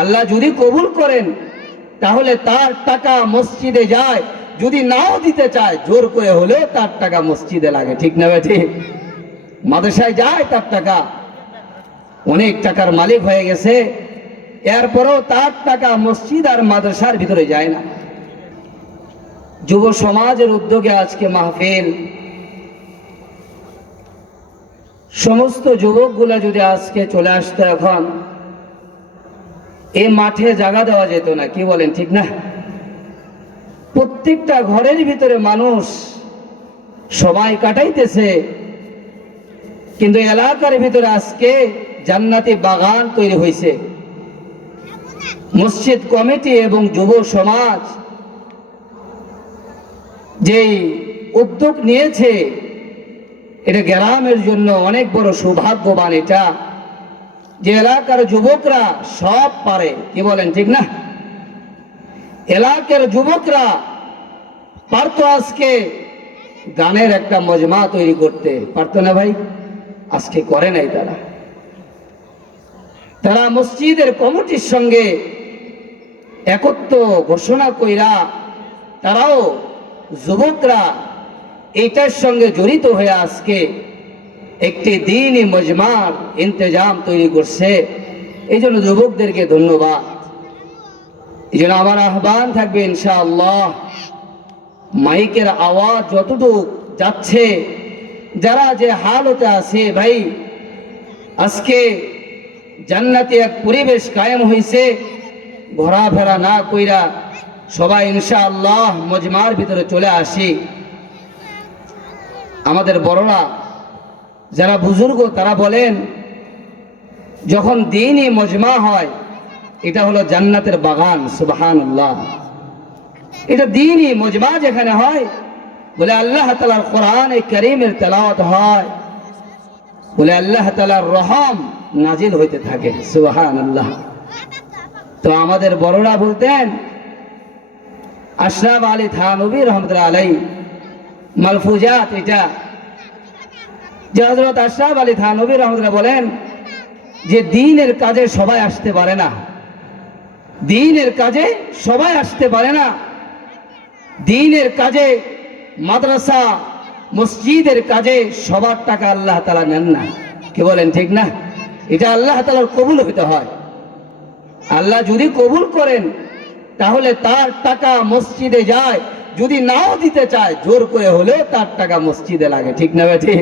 আল্লাহ যদি কবুল করেন তাহলে তার টাকা মসজিদে যায়, যদি নাও দিতে চায় জোর করে হলেও তার টাকা মসজিদে লাগে। ঠিক না বেঠি? মাদ্রাসায় যায় তার টাকা, অনেক টাকার মালিক হয়ে গেছে, এরপরেও তার টাকা মসজিদ আর মাদ্রাসার ভিতরে যায় না। যুব সমাজের উদ্যোগে আজকে মাহফিল, সমস্ত যুবকগুলা যদি আজকে চলে আসতো এখন এই মাঠে জায়গা দেওয়া যেত না। কি বলেন? ঠিক না? প্রত্যেকটা ঘরের ভিতরে মানুষ সবাই কাটাইতেছে, কিন্তু এলাকার ভিতরে আজকে জান্নাতি বাগান তৈরি হয়েছে। মসজিদ কমিটি এবং যুব সমাজ যেই উদ্যোগ নিয়েছে, এটা গ্রামের জন্য অনেক বড় সৌভাগ্যবান। এটা যে এলাকার যুবকরা সব পারে। কি বলেন? ঠিক না? এলাকার যুবকরা পারতো আজকে গানের একটা মজমা তৈরি করতে, পারতো না ভাই? আজকে করে নাই তারা। তারা মসজিদের কমিটির সঙ্গে একত্র ঘোষণা কইরা তারাও যুবকরা এইটার সঙ্গে জড়িত হয়ে আজকে একটি দ্বীনি মজমার ইন্তজাম তৈরি করছে। এই জন্য যুবকদেরকে ধন্যবাদ। এই জন্য আমার আহ্বান থাকবে ইনশাআল্লাহ, মাইকের আওয়াজ যতটুকু যাচ্ছে, যারা যে হালতে আছে ভাই, আজকে জান্নাতি এক পরিবেশ কায়েম হয়েছে। ঘোরাফেরা না কইরা সবাই ইনশাআল্লাহ মজমার ভিতরে চলে আসি। আমাদের বড়রা যারা বুজুর্গ তারা বলেন, যখন দ্বীনি মজমা হয় এটা হলো জান্নাতের বাগান। সুবহানাল্লাহ। এটা দ্বীনি মজমা যেখানে হয়, বলে আল্লাহ তাআলার কোরআন কারীমের তেলাওয়াত হয়, বলে আল্লাহ তাআলার রহম নাজিল হইতে থাকে। সুবহানাল্লাহ। তো আমাদের বড়রা বলতেন, আশরাফ আলী থানভী রহমতুল্লাহ আলাইহি মালফুজাত, এটা যে হযরত আশরাফ আলী থানভী রহমতুল্লাহ বলেন যে দ্বীনের কাজে সবাই আসতে পারে না, দ্বীনের কাজে সবাই আসতে পারে না। দ্বীনের কাজে, মাদ্রাসা মসজিদের কাজে সবার টাকা আল্লাহ তাআলা নেন না। কি বলেন? ঠিক না? এটা আল্লাহ তাআলার কবুল হইতে হয়। আল্লাহ যদি কবুল করেন তাহলে তার টাকা মসজিদে যায়, যদি নাও দিতে চায় জোর করে হলেও তার টাকা মসজিদে লাগে। ঠিক না বেঠি?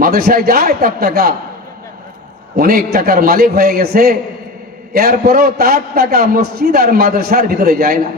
মাদ্রাসায় যায় তার টাকা, অনেক টাকার মালিক হয়ে গেছে, এরপরেও তার টাকা মসজিদ আর মাদ্রাসার ভিতরে যায় না।